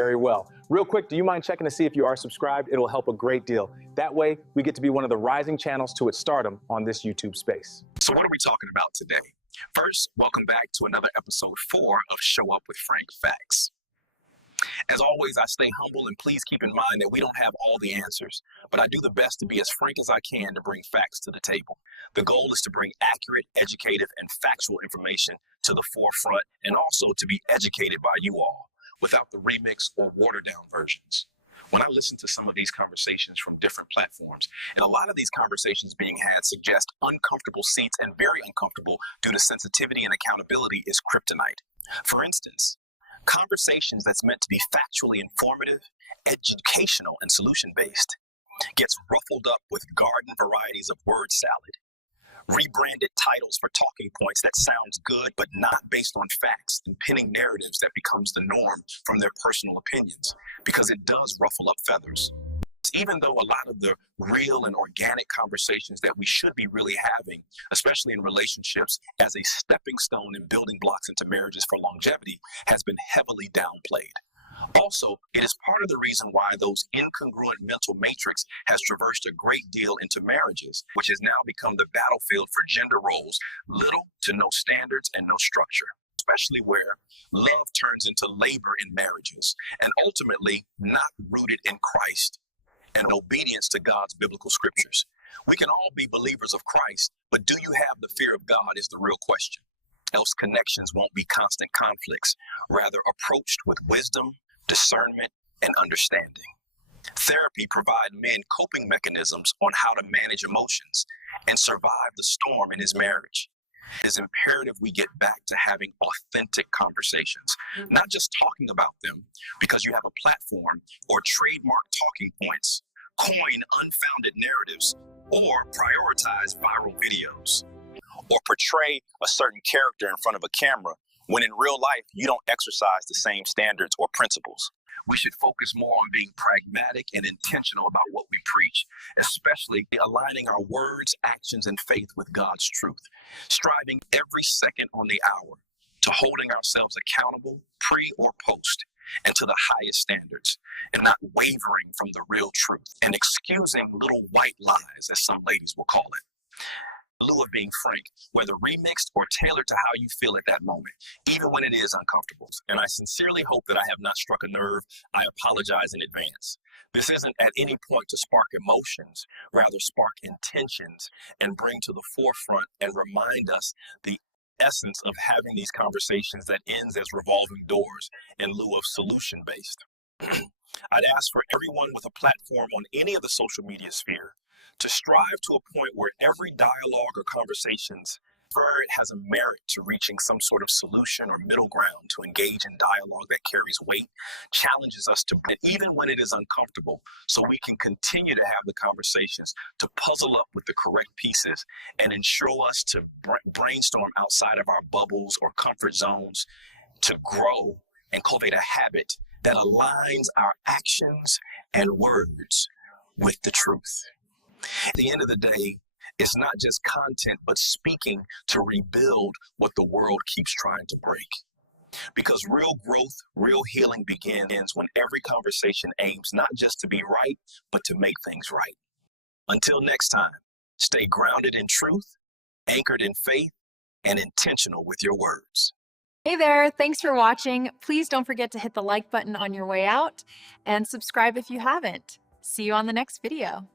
Very well. Real quick, do you mind checking to see if you are subscribed? It'll help a great deal. That way, we get to be one of the rising channels to its stardom on this YouTube space. So what are we talking about today? First, welcome back to another episode 4 of Show Up with Frank Facts. As always, I stay humble, and please keep in mind that we don't have all the answers, but I do the best to be as frank as I can to bring facts to the table. The goal is to bring accurate, educative, and factual information to the forefront, and also to be educated by you all without the remix or watered down versions. When I listen to some of these conversations from different platforms, and a lot of these conversations being had suggest uncomfortable seats, and very uncomfortable due to sensitivity and accountability is kryptonite. For instance, conversations that's meant to be factually informative, educational, and solution-based gets ruffled up with garden varieties of word salad, rebranded titles for talking points that sounds good but not based on facts, and pinning narratives that becomes the norm from their personal opinions, because it does ruffle up feathers. Even though a lot of the real and organic conversations that we should be really having, especially in relationships as a stepping stone and building blocks into marriages for longevity, has been heavily downplayed. Also, it is part of the reason why those incongruent mental matrix has traversed a great deal into marriages, which has now become the battlefield for gender roles, little to no standards and no structure, especially where love turns into labor in marriages and ultimately not rooted in Christ and obedience to God's biblical scriptures. We can all be believers of Christ, but do you have the fear of God is the real question. Else connections won't be constant conflicts, rather approached with wisdom, discernment, and understanding. Therapy provides men coping mechanisms on how to manage emotions and survive the storm in his marriage. It is imperative we get back to having authentic conversations, not just talking about them because you have a platform or trademark talking points, coin unfounded narratives, or prioritize viral videos, or portray a certain character in front of a camera when in real life you don't exercise the same standards or principles. We should focus more on being pragmatic and intentional about what we preach, especially aligning our words, actions, and faith with God's truth, striving every second on the hour to holding ourselves accountable pre or post and to the highest standards, and not wavering from the real truth and excusing little white lies, as some ladies will call it. In lieu of being frank, whether remixed or tailored to how you feel at that moment, even when it is uncomfortable. And I sincerely hope that I have not struck a nerve. I apologize in advance. This isn't at any point to spark emotions, rather spark intentions and bring to the forefront and remind us the essence of having these conversations that ends as revolving doors in lieu of solution-based. I'd ask for everyone with a platform on any of the social media sphere to strive to a point where every dialogue or conversations has a merit to reaching some sort of solution or middle ground, to engage in dialogue that carries weight, challenges us to, even when it is uncomfortable, so we can continue to have the conversations, to puzzle up with the correct pieces and ensure us to brainstorm outside of our bubbles or comfort zones, to grow and cultivate a habit that aligns our actions and words with the truth. At the end of the day, it's not just content, but speaking to rebuild what the world keeps trying to break. Because real growth, real healing begins when every conversation aims not just to be right, but to make things right. Until next time, stay grounded in truth, anchored in faith, and intentional with your words. Hey there, thanks for watching. Please don't forget to hit the like button on your way out and subscribe if you haven't. See you on the next video.